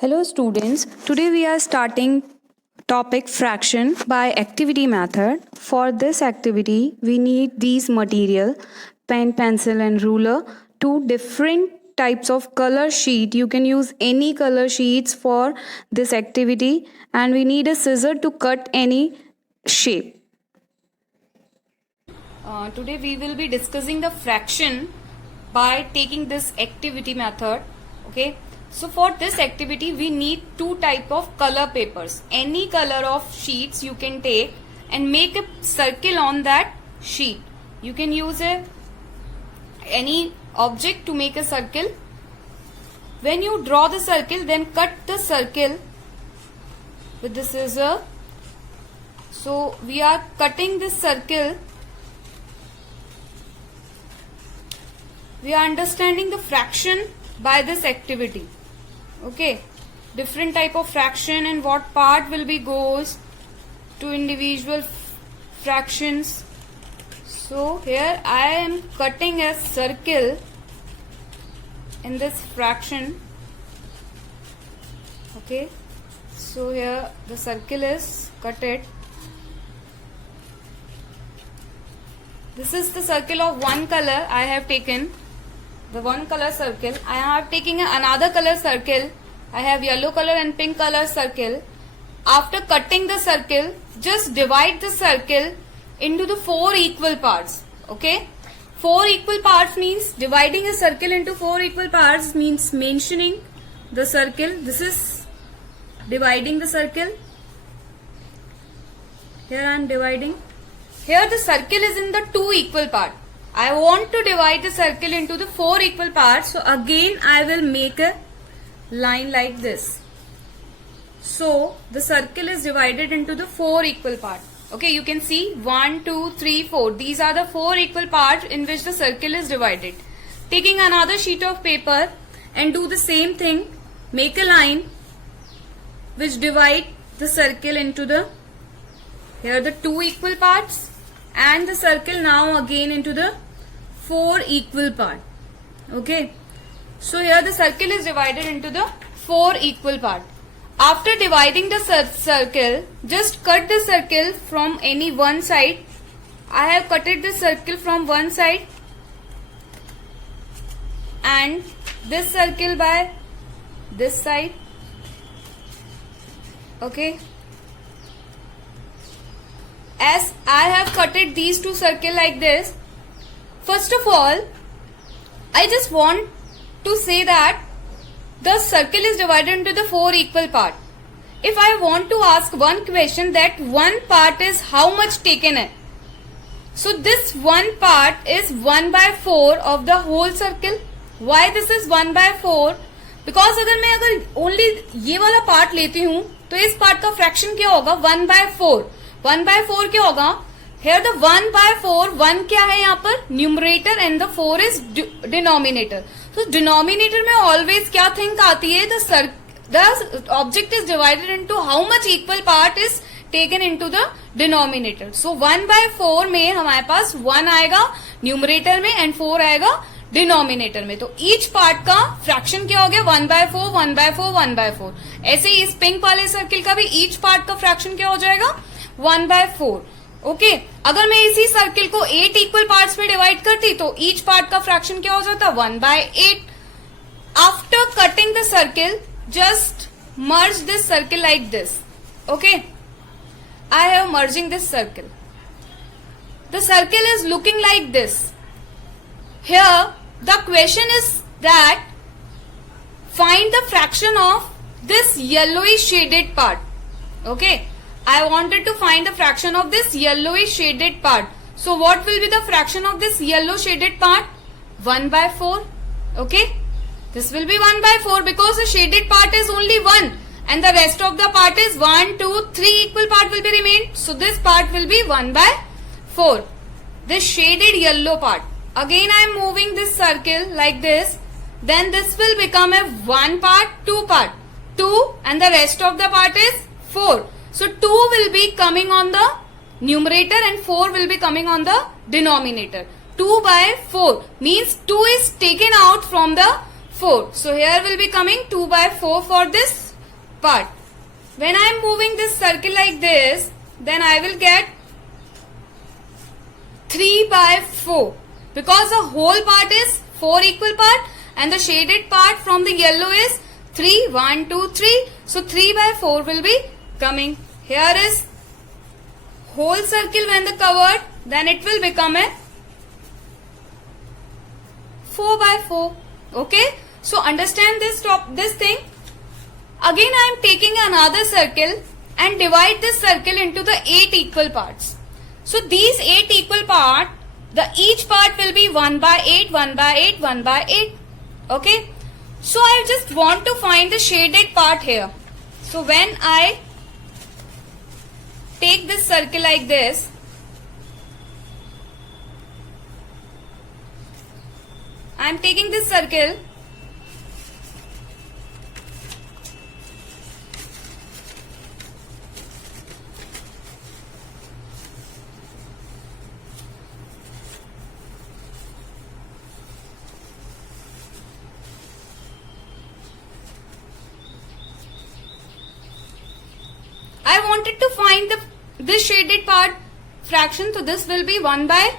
Hello students, today we are starting topic fraction by activity method. For this activity, we need these material, pen, pencil and ruler, two different types of color sheet. You can use any color sheets for this activity and we need a scissor to cut any shape. Today we will be discussing the fraction by taking this activity method. Okay. So for this activity we need two type of color papers. Any color of sheets you can take and make a circle on that sheet. You can use any object to make a circle. When you draw the circle, then cut the circle with the scissor. So we are cutting this circle. We are understanding the fraction by this activity. Okay, different type of fraction and what part will be goes to individual fractions. So here I am cutting a circle in this fraction. Okay, so here the circle is cutted. This is the circle of one color I have taken. The one color circle. I have taken another color circle. I have yellow color and pink color circle. After cutting the circle, just divide the circle into the four equal parts. Okay. Four equal parts means dividing a circle into four equal parts means mentioning the circle. This is dividing the circle. Here I am dividing. Here the circle is in the two equal parts. I want to divide the circle into the four equal parts. So again I will make a line like this. So the circle is divided into the four equal parts. Okay, you can see 1, 2, 3, 4. These are the four equal parts in which the circle is divided. Taking another sheet of paper and do the same thing. Make a line which divide the circle into here the two equal parts and the circle now again into the four equal part. Okay, so here the circle is divided into the four equal part. After dividing the circle, just cut the circle from any one side. I have cutted the circle from one side and this circle by this side. Okay, as I have cutted these two circles like this, first of all, I just want to say that the circle is divided into the four equal parts. If I want to ask one question that one part is how much taken है, so this one part is 1 by 4 of the whole circle. Why this is 1 by 4? Because अगर only ये वाला part लेती हूँ तो इस part का fraction क्या होगा? 1 by 4. 1 by 4 क्या होगा? Here the 1 by 4, 1 क्या है यहाँ पर? Numerator and the 4 is denominator. So denominator में always क्या think आती है? The object is divided into how much equal part is taken into the denominator. So 1 by 4 में हमारे पास 1 आएगा numerator में and 4 आएगा denominator में. तो each part का fraction क्या हो गया? 1 by 4, 1 by 4, 1 by 4. ऐसे ही इस pink वाले circle का भी each part का fraction क्या हो जाएगा? 1 by 4. ओके, अगर मैं इसी सर्किल को 8 इक्वल पार्ट्स में डिवाइड करती तो ईच पार्ट का फ्रैक्शन क्या हो जाता? 1 by 8. After cutting the circle, just merge this circle like this. Okay, I have merging this circle. The circle is looking like this. Here the question is that find the fraction of this yellowish shaded part. Okay, I wanted to find the fraction of this yellowish shaded part. So what will be the fraction of this yellow shaded part? 1 by 4. Okay, this will be 1 by 4 because the shaded part is only 1 and the rest of the part is 1, 2, 3 equal part will be remain. So this part will be 1 by 4. This shaded yellow part. Again I am moving this circle like this. Then this will become a 1 part, 2 part. 2 and the rest of the part is 4. So 2 will be coming on the numerator and 4 will be coming on the denominator. 2 by 4 means 2 is taken out from the 4. So here will be coming 2 by 4 for this part. When I am moving this circle like this, then I will get 3 by 4, because the whole part is 4 equal part and the shaded part from the yellow is 3, 1, 2, 3. So 3 by 4 will be coming. Here is whole circle when the covered, then it will become a 4 by 4. Okay, so understand this thing. Again I am taking another circle and divide this circle into the 8 equal parts. So these 8 equal parts, each part will be 1 by 8, 1 by 8, 1 by 8. Okay, so I just want to find the shaded part here. So when I take this circle like this, I am taking this circle I wanted to find this shaded part fraction. So this will be 1 by,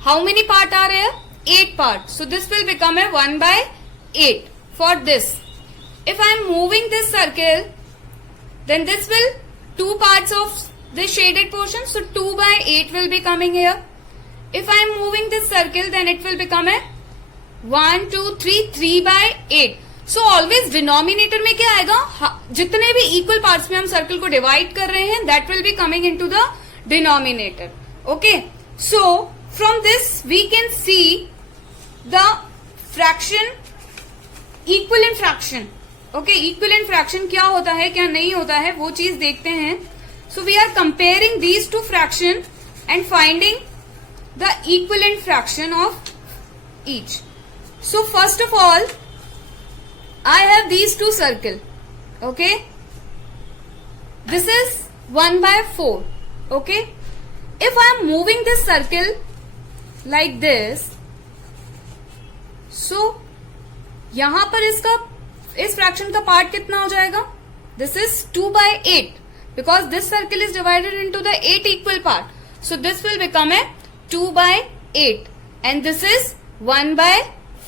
how many part are here? 8 parts. So this will become a 1 by 8 for this. If I am moving this circle, then this will 2 parts of this shaded portion. So 2 by 8 will be coming here. If I am moving this circle, then it will become a 1, 2, 3, 3 by 8. So always denominator में क्या आएगा, जितने भी equal parts में हम circle को divide कर रहे हैं that will be coming into the denominator. Okay, so from this we can see the fraction equivalent fraction. Okay, equivalent fraction क्या होता है क्या नहीं होता है वो चीज देखते हैं. So we are comparing these two fraction and finding the equivalent fraction of each. So first of all I have these two circle. Okay, this is 1 by 4. Okay, if I am moving this circle like this, so यहां पर इस fraction का part कितना हो जाएगा, this is 2 by 8 because this circle is divided into the 8 equal part. So this will become a 2 by 8 and this is 1 by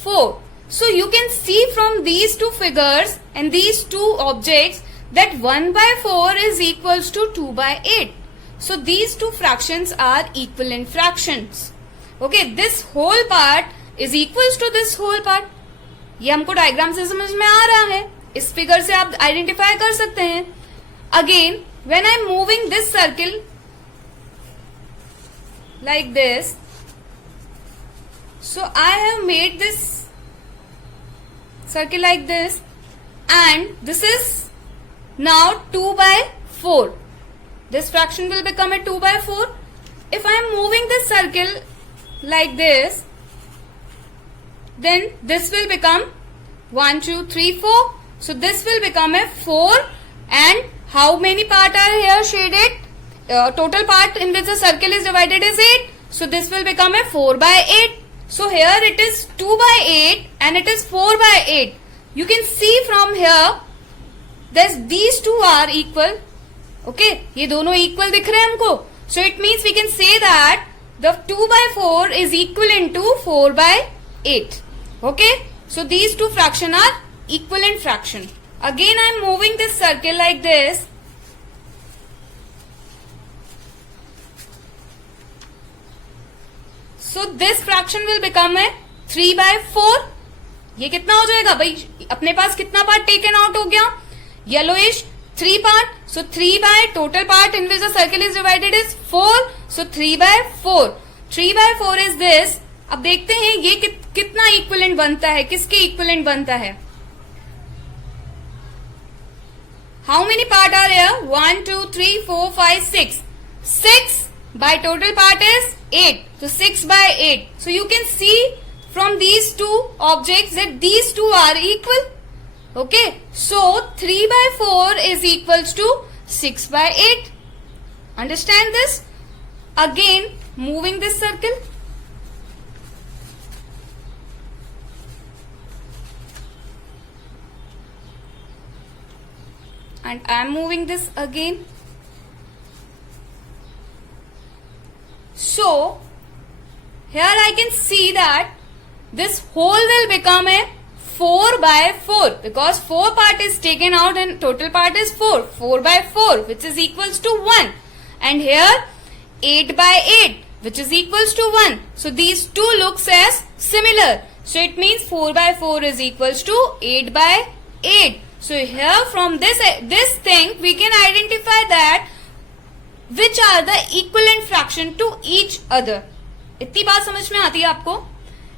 4. So you can see from these two figures and these two objects that 1 by 4 is equals to 2 by 8. So these two fractions are equivalent fractions. Okay, this whole part is equals to this whole part. ये हमको diagram से समझ में आ रहा है, इस figure से आप आइडेंटिफाई कर सकते हैं. Again, when I am moving this circle like this, so I have made this circle like this and this is now 2 by 4. This fraction will become a 2 by 4. If I am moving this circle like this, then this will become 1, 2, 3, 4. So this will become a 4 and how many part are here shaded? Total part in which the circle is divided is 8. So this will become a 4 by 8. So here it is 2 by 8 and it is 4 by 8. You can see from here that these two are equal. Okay, ये दोनों equal दिख रहे हैं हमको. So it means we can say that the 2 by 4 is equivalent to 4 by 8. Okay, so these two fraction are equivalent fraction. Again I am moving this circle like this. So this fraction will become a 3 by 4. ये कितना हो जाएगा भाई, अपने पास कितना part taken out हो गया, yellowish 3 part. So 3 by total part in which the circle is divided is 4. So 3 by 4. 3 by 4 is this. अब देखते हैं ये कितना इक्विवेलेंट बनता है, किसके इक्विवेलेंट बनता है. How many part are here, 1, 2, 3, 4, 5, 6. 6 by total part is 8. So 6 by 8. So you can see from these two objects that these two are equal. Okay. So 3 by 4 is equals to 6 by 8. Understand this? Again, moving this circle. and I am moving this again. So here I can see that this whole will become a 4 by 4 because 4 part is taken out and total part is 4. 4 by 4 which is equals to 1, and here 8 by 8 which is equals to 1. So these two looks as similar. So it means 4 by 4 is equals to 8 by 8. So here from this thing we can identify that which are the equivalent fraction to each other. इतनी बात समझ में आती है आपको?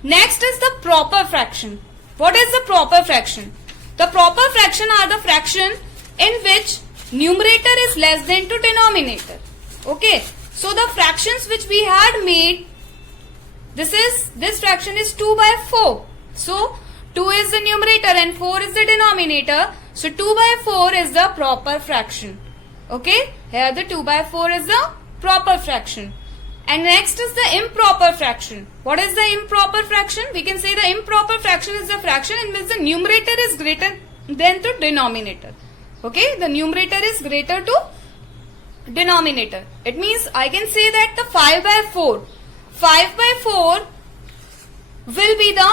Next is the proper fraction. What is the proper fraction? The proper fraction are the fraction in which numerator is less than to denominator. Okay. So the fractions which we had made, this fraction is 2 by 4. So 2 is the numerator and 4 is the denominator. So 2 by 4 is the proper fraction. Okay. Here the 2 by 4 is the proper fraction. And next is the improper fraction. What is the improper fraction? We can say the improper fraction is the fraction in which the numerator is greater than to denominator. Okay. The numerator is greater to denominator. It means I can say that the 5 by 4 will be the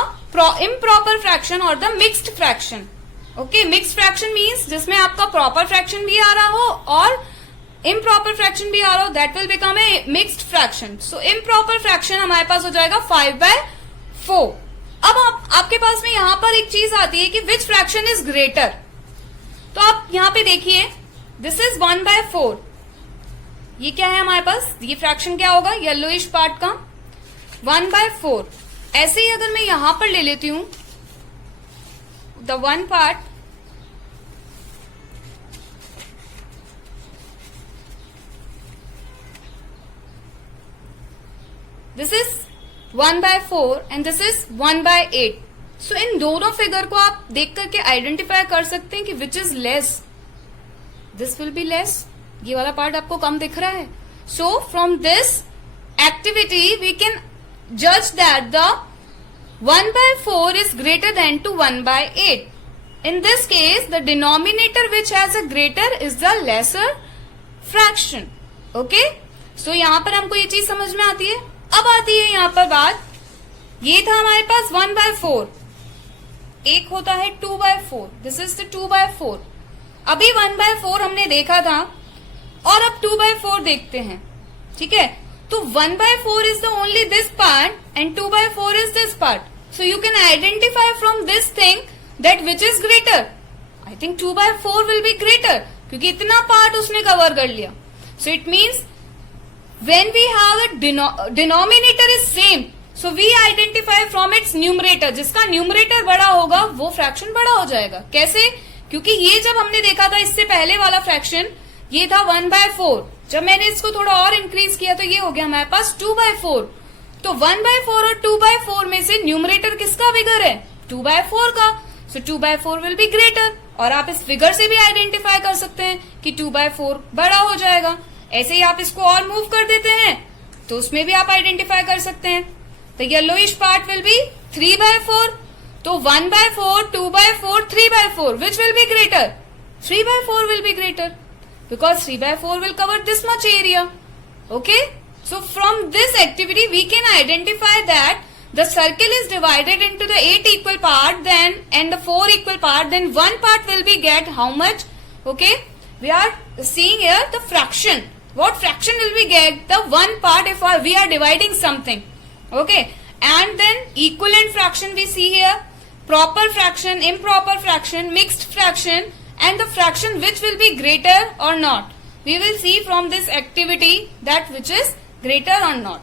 improper fraction or the mixed fraction. Okay, mixed fraction means जिसमें आपका proper fraction भी आ रहा हो और improper fraction भी आ रहा हो, that will become a mixed fraction. So improper fraction हमारे पास हो जाएगा 5 by 4. अब आपके पास में यहाँ पर एक चीज आती है कि which fraction is greater. तो आप यहाँ पे देखिए, this is 1 by 4. ये क्या है हमारे पास? ये फ्रैक्शन क्या होगा? येलोइश पार्ट का 1 by 4. ऐसे ही अगर मैं यहां पर ले लेती हूं the one part, this is 1 by 4 and this is 1 by 8. So इन दोनों फिगर को आप देख करके आइडेंटिफाई कर सकते हैं कि which is less. This will be less. ये वाला पार्ट आपको कम दिख रहा है. So from this activity we can जज that the 1 by 4 is greater than to 1 by 8. In this case, the denominator which has a greater is the lesser fraction. Okay? So यहाँ पर हमको ये चीज समझ में आती है. अब आती है यहाँ पर बात, ये था हमारे पास 1 by 4, एक होता है 2 by 4. This is the 2 by 4. अभी 1 by 4 हमने देखा था और अब 2 by 4 देखते हैं. ठीक है? तो 1 by 4 is the only this part and 2 by 4 is this part. So you can identify from this thing that which is greater. I think 2 by 4 will be greater क्योंकि इतना पार्ट उसने कवर कर लिया. So it means when we have a denominator is same, so we identify from its numerator. जिसका numerator बड़ा होगा वो fraction बड़ा हो जाएगा. कैसे? क्योंकि ये जब हमने देखा था इससे पहले वाला फ्रैक्शन, ये था 1 by 4. जब मैंने इसको थोड़ा और इंक्रीज किया तो ये हो गया हमारे पास 2 by 4. तो 1 by 4 और 2 by 4 में से न्यूमरेटर किसका फिगर है? 2 by 4 का. सो 2 by 4 विल बी ग्रेटर. और आप इस फिगर से भी आइडेंटिफाई कर सकते हैं कि 2 by 4 बड़ा हो जाएगा. ऐसे ही आप इसको और मूव कर देते हैं तो उसमें भी आप आइडेंटिफाई कर सकते हैं. The yellowish part will be 3 by 4. तो 1 by 4, 2 by 4, 3 by 4, which will be greater? 3 by 4 will be greater because 3 by 4 will cover this much area. Okay? So from this activity we can identify that the circle is divided into the 8 equal part then and the 4 equal part, then one part will be get how much? Okay? We are seeing here the fraction. What fraction will we get? The one part if we are dividing something. Okay? And then equivalent fraction we see here. Proper fraction, improper fraction, mixed fraction and the fraction which will be greater or not. We will see from this activity that which is greater or not.